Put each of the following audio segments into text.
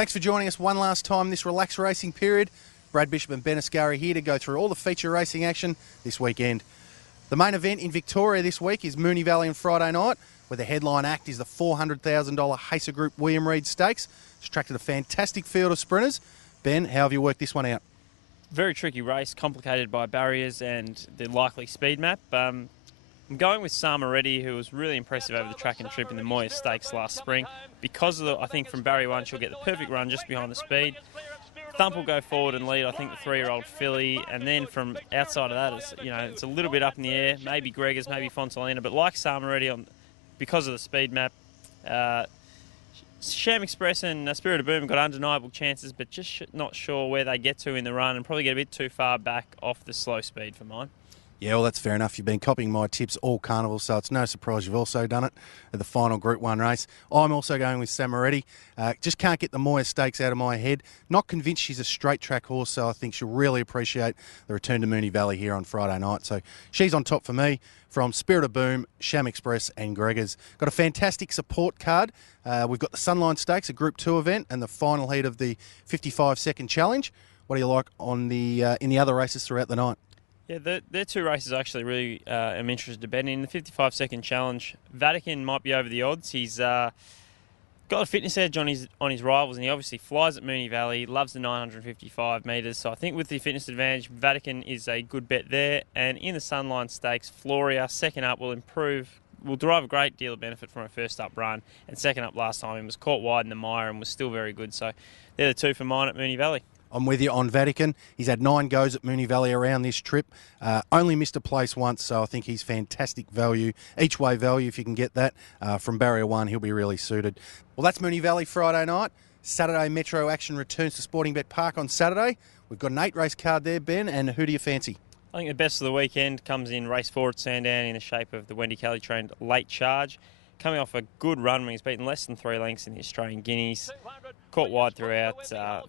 Thanks for joining us one last time this relaxed racing period. Brad Bishop and Ben Asgari here to go through all the feature racing action this weekend. The main event in Victoria this week is Moonee Valley on Friday night, where the headline act is the $400,000 Hacer Group William Reid Stakes. It's attracted a fantastic field of sprinters. Ben, how have you worked this one out? Very tricky race, complicated by barriers and the likely speed map. I'm going with Samaretti, who was really impressive over the track and trip in the Moya Stakes last spring. Because of I think from barrier 1 she'll get the perfect run just behind the speed. Thump will go forward and lead, I think, the 3-year-old filly, and then from outside of that, it's a little bit up in the air. Maybe Gregor's, maybe Fonsalina, but like Samaretti, because of the speed map, Sham Express and Spirit of Boom got undeniable chances, but just not sure where they get to in the run and probably get a bit too far back off the slow speed for mine. Yeah, well, that's fair enough. You've been copying my tips all carnival, so it's no surprise you've also done it at the final Group 1 race. I'm also going with Samaretti. Just can't get the Moya Stakes out of my head. Not convinced she's a straight track horse, so I think she'll really appreciate the return to Moonee Valley here on Friday night. So she's on top for me from Spirit of Boom, Sham Express and Gregor's. Got a fantastic support card. We've got the Sunline Stakes, a Group 2 event, and the final heat of the 55-second challenge. What do you like on the in the other races throughout the night? Yeah, they're two races I actually really am interested to bet in. The 55-second challenge, Vatican might be over the odds. He's got a fitness edge on his rivals, and he obviously flies at Moonee Valley, loves the 955 metres. So I think with the fitness advantage, Vatican is a good bet there. And in the Sunline Stakes, Floria, second up, will derive a great deal of benefit from her first up run. And second up last time, he was caught wide in the mire and was still very good. So they're the two for mine at Moonee Valley. I'm with you on Vatican. He's had 9 goes at Moonee Valley around this trip. Only missed a place once, so I think he's fantastic value. Each way value, if you can get that. From barrier 1, he'll be really suited. Well, that's Moonee Valley Friday night. Saturday Metro action returns to Sportingbet Park on Saturday. We've got an 8-race card there, Ben, and who do you fancy? I think the best of the weekend comes in race 4 at Sandown in the shape of the Wendy Kelly trained Late Charge. Coming off a good run when he's beaten less than 3 lengths in the Australian Guineas. Caught wide throughout.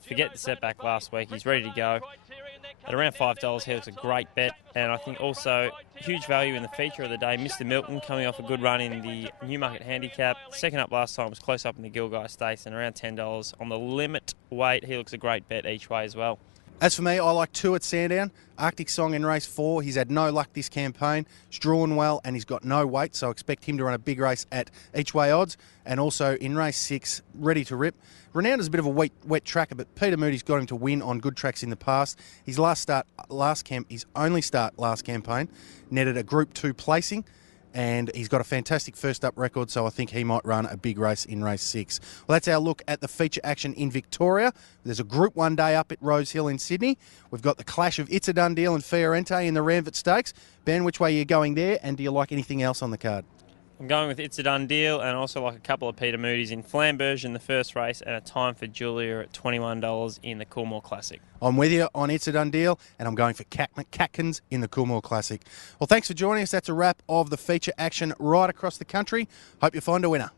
Forget the setback last week. He's ready to go. At around $5, he looks a great bet. And I think also huge value in the feature of the day. Mr. Milton coming off a good run in the Newmarket Handicap. Second up last time was close up in the Gilgai Stakes and around $10. On the limit weight, he looks a great bet each way as well. As for me, I like 2 at Sandown. Arctic Song in race 4. He's had no luck this campaign. He's drawn well and he's got no weight, so I expect him to run a big race at each way odds. And also in race 6, ready to rip. Renowned as a bit of a wet tracker, but Peter Moody's got him to win on good tracks in the past. His only start last campaign netted a Group 2 placing. And he's got a fantastic first-up record, so I think he might run a big race in race 6. Well, that's our look at the feature action in Victoria. There's a Group 1 day up at Rosehill in Sydney. We've got the clash of It's a Done Deal and Fiorente in the Ramford Stakes. Ben, which way are you going there, and do you like anything else on the card? I'm going with It's a Done Deal and also like a couple of Peter Moody's in Flamberge in the first race and a Time for Julia at $21 in the Coolmore Classic. I'm with you on It's a Done Deal, and I'm going for Catkins in the Coolmore Classic. Well, thanks for joining us. That's a wrap of the feature action right across the country. Hope you find a winner.